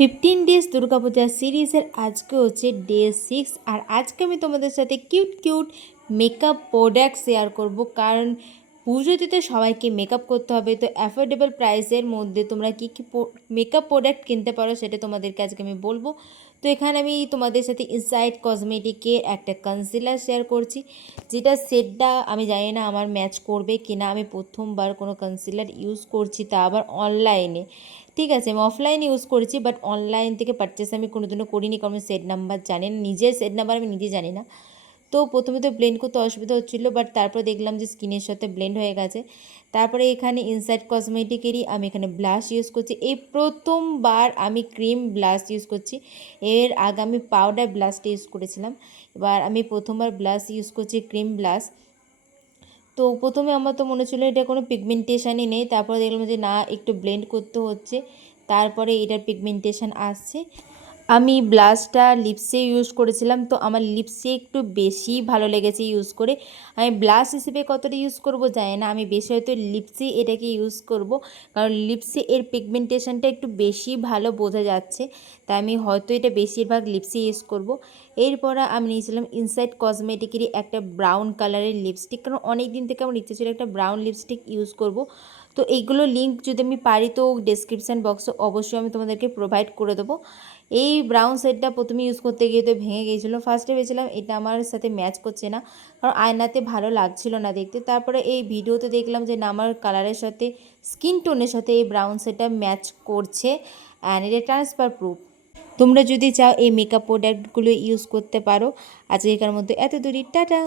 15 days Durga Puja সিরিজের আজকে হচ্ছে ডে 6। আর আজকে আমি তোমাদের সাথে cute cute makeup product share করব, কারণ পুজোতে তো সবাইকে মেকআপ করতে হবে। তো অ্যাফোর্ডেবল প্রাইসের মধ্যে তোমরা কী কী মেকআপ প্রোডাক্ট কিনতে পারো সেটা তোমাদেরকে আজকে আমি বলবো। তো এখানে আমি তোমাদের সাথে ইনসাইড কসমেটিকের একটা কনসিলার শেয়ার করছি, যেটা সেটটা আমি জানি না আমার ম্যাচ করবে কিনা। আমি প্রথমবার কোনো কনসিলার ইউজ করছি, তা আবার অনলাইনে। ঠিক আছে, আমি অফলাইন ইউজ করেছি, বাট অনলাইন থেকে পারচেস আমি কোনোদিনও করিনি, কারণ আমি সেট নাম্বার জানি না, নিজের সেট নাম্বার আমি নিজে জানি না। তো প্রথমে তো ব্লেন্ড করতে অসুবিধা হচ্ছিলো, বাট তারপর দেখলাম যে স্কিনের সাথে ব্লেন্ড হয়ে গেছে। তারপরে এখানে ইনসাইড কসমেটিকেরই আমি এখানে ব্লাশ ইউজ করছি। এই প্রথমবার আমি ক্রিম ব্লাশ ইউজ করছি, এর আগে আমি পাউডার ব্লাশটা ইউজ করেছিলাম। এবার আমি প্রথমবার ব্লাশ ইউজ করছি, ক্রিম ব্লাশ। তো প্রথমে আমার তো মনে ছিল এটা কোনো পিগমেন্টেশনই নেই, তারপরে দেখলাম যে না, একটু ব্লেন্ড করতে হচ্ছে, তারপরে এটার পিগমেন্টেশন আসছে। আমি ব্লাশটা লিপসে ইউজ করেছিলাম, তো আমার লিপসে একটু বেশি ভালো লেগেছে ইউজ করে। আমি ব্লাশ হিসেবে কতটা ইউজ করব জানি না, আমি বেশি হয়তো লিপসে এটাকে ইউজ করব, কারণ লিপসে এর পিগমেন্টেশনটা একটু বেশি ভালো বোঝা যাচ্ছে, তাই আমি হয়তো এটা বেশিরভাগ লিপসে ইউজ করব। এরপর আমি নিয়েছিলাম ইনসাইড কসমেটিকেরই একটা ব্রাউন কালারের লিপস্টিক, কারণ অনেক দিন থেকে আমার ইচ্ছে ছিল একটা ব্রাউন লিপস্টিক ইউজ করব। তো এইগুলো লিঙ্ক যদি আমি পারি তো ডেসক্রিপশান বক্সে অবশ্যই আমি তোমাদেরকে প্রোভাইড করে দেবো। এই ব্রাউন শেডটা প্রথমে ইউজ করতে গিয়ে তো ভেঙে গিয়েছিলো। ফার্স্টে ভেবেছিলাম এটা আমার সাথে ম্যাচ করছে না, কারণ আয়নাতে ভালো লাগছিল না দেখতে। তারপরে এই ভিডিওতে দেখলাম যে না, আমার কালারের সাথে, স্কিন টোনের সাথে এই ব্রাউন শেডটা ম্যাচ করছে, অ্যান্ড এটা ট্রান্সফার প্রুফ। তোমরা যদি চাও এই মেকআপ প্রোডাক্টগুলো ইউজ করতে পারো। আজকের মধ্যে এত দূরই, টাটা।